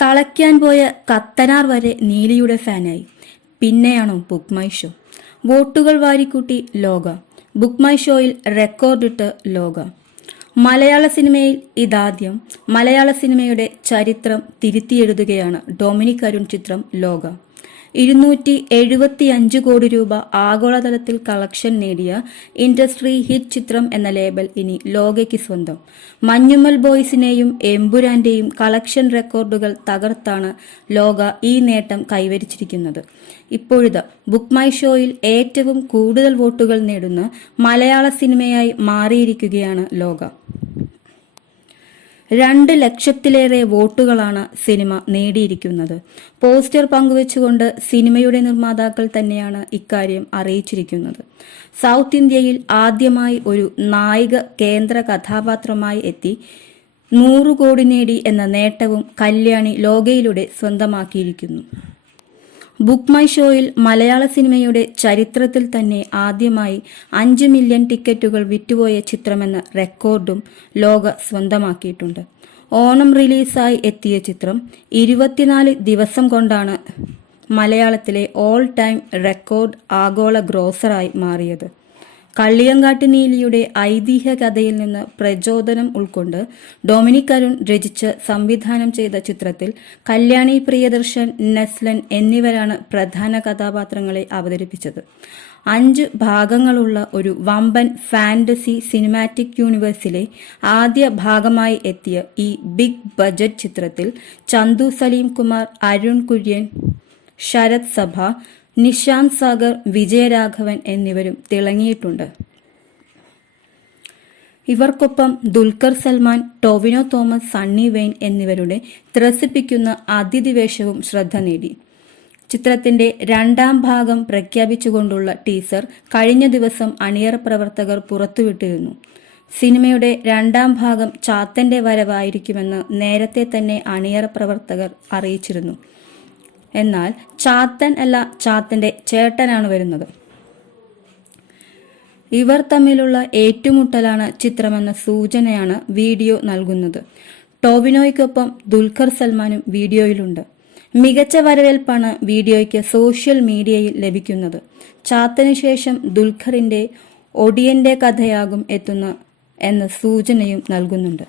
തളയ്ക്കാൻ പോയ കത്തനാർ വരെ നീലിയുടെ ഫാനായി. പിന്നെയാണോ ബുക്ക് മൈ ഷോ വോട്ടുകൾ വാരിക്കൂട്ടി ലോക. ബുക്ക് മൈ ഷോയിൽ റെക്കോർഡിട്ട് ലോക. മലയാള സിനിമയിൽ ഇതാദ്യം. മലയാള സിനിമയുടെ ചരിത്രം തിരുത്തിയെഴുതുകയാണ് ഡൊമിനിക് അരുൺ ചിത്രം ലോക. ഇരുന്നൂറ്റി എഴുപത്തി അഞ്ച് കോടി രൂപ ആഗോളതലത്തിൽ കളക്ഷൻ നേടിയ ഇൻഡസ്ട്രി ഹിറ്റ് ചിത്രം എന്ന ലേബൽ ഇനി ലോകയ്ക്ക് സ്വന്തം. മഞ്ഞുമൽ ബോയ്സിനെയും എമ്പുരാന്റെയും കളക്ഷൻ റെക്കോർഡുകൾ തകർത്താണ് ലോക ഈ നേട്ടം കൈവരിച്ചിരിക്കുന്നത്. ഇപ്പോഴത് ബുക്ക് മൈ ഷോയിൽ ഏറ്റവും കൂടുതൽ വോട്ടുകൾ നേടുന്ന മലയാള സിനിമയായി മാറിയിരിക്കുകയാണ് ലോക. രണ്ട് ലക്ഷത്തിലേറെ വോട്ടുകളാണ് സിനിമ നേടിയിരിക്കുന്നത്. പോസ്റ്റർ പങ്കുവച്ചുകൊണ്ട് സിനിമയുടെ നിർമ്മാതാക്കൾ തന്നെയാണ് ഇക്കാര്യം അറിയിച്ചിരിക്കുന്നത്. സൗത്ത് ഇന്ത്യയിൽ ആദ്യമായി ഒരു നായിക കേന്ദ്ര കഥാപാത്രമായി എത്തി. നൂറു കോടി നേടി എന്ന നേട്ടവും കല്യാണി ലോകയിലൂടെ സ്വന്തമാക്കിയിരിക്കുന്നു. ബുക്ക് മൈ ഷോയിൽ മലയാള സിനിമയുടെ ചരിത്രത്തിൽ തന്നെ ആദ്യമായി അഞ്ച് മില്യൺ ടിക്കറ്റുകൾ വിറ്റുപോയ ചിത്രമെന്ന റെക്കോർഡും ലോക സ്വന്തമാക്കിയിട്ടുണ്ട്. ഓണം റിലീസായി എത്തിയ ചിത്രം ഇരുപത്തിനാല് ദിവസം കൊണ്ടാണ് മലയാളത്തിലെ ഓൾ ടൈം റെക്കോർഡ് ആഗോള ഗ്രോസറായി മാറിയത്. കള്ളിയങ്കാട്ട് നീലിയുടെ ഐതിഹ്യ കഥയിൽ നിന്ന് പ്രചോദനം ഉൾക്കൊണ്ട് ഡൊമിനിക് അരുൺ രചിച്ച് സംവിധാനം ചെയ്ത ചിത്രത്തിൽ കല്യാണി പ്രിയദർശൻ നെസ്ലൻ എന്നിവരാണ് പ്രധാന കഥാപാത്രങ്ങളെ അവതരിപ്പിച്ചത്. അഞ്ച് ഭാഗങ്ങളുള്ള ഒരു വമ്പൻ ഫാന്റസി സിനിമാറ്റിക് യൂണിവേഴ്സിലെ ആദ്യ ഭാഗമായി എത്തിയ ഈ ബിഗ് ബജറ്റ് ചിത്രത്തിൽ ചന്തു സലീം കുമാർ അരുൺ കുര്യൻ ശരത് സഭ നിശാന്ത് സാഗർ വിജയരാഘവൻ എന്നിവരും തിളങ്ങിയിട്ടുണ്ട്. ഇവർക്കൊപ്പം ദുൽഖർ സൽമാൻ ടോവിനോ തോമസ് സണ്ണി വെയിൻ എന്നിവരുടെ ത്രസിപ്പിക്കുന്ന അതിഥി വേഷവും ശ്രദ്ധ നേടി. ചിത്രത്തിന്റെ രണ്ടാം ഭാഗം പ്രഖ്യാപിച്ചുകൊണ്ടുള്ള ടീസർ കഴിഞ്ഞ ദിവസം അണിയറ പ്രവർത്തകർ പുറത്തുവിട്ടിരുന്നു. സിനിമയുടെ രണ്ടാം ഭാഗം ചാത്തന്റെ വരവായിരിക്കുമെന്ന് നേരത്തെ തന്നെ അണിയറ പ്രവർത്തകർ അറിയിച്ചിരുന്നു. എന്നാൽ ചാത്തൻ അല്ല ചാത്തന്റെ ചേട്ടനാണ് വരുന്നത്. ഇവർ തമ്മിലുള്ള ഏറ്റുമുട്ടലാണ് ചിത്രമെന്ന സൂചനയാണ് വീഡിയോ നൽകുന്നത്. ടോബിനോയ്ക്കൊപ്പം ദുൽഖർ സൽമാനും വീഡിയോയിലുണ്ട്. മികച്ച വരവേൽപ്പാണ് വീഡിയോയ്ക്ക് സോഷ്യൽ മീഡിയയിൽ ലഭിക്കുന്നത്. ചാത്തനു ശേഷം ദുൽഖറിന്റെ ഒടിയന്റെ കഥയാകും എത്തുന്ന എന്ന സൂചനയും നൽകുന്നുണ്ട്.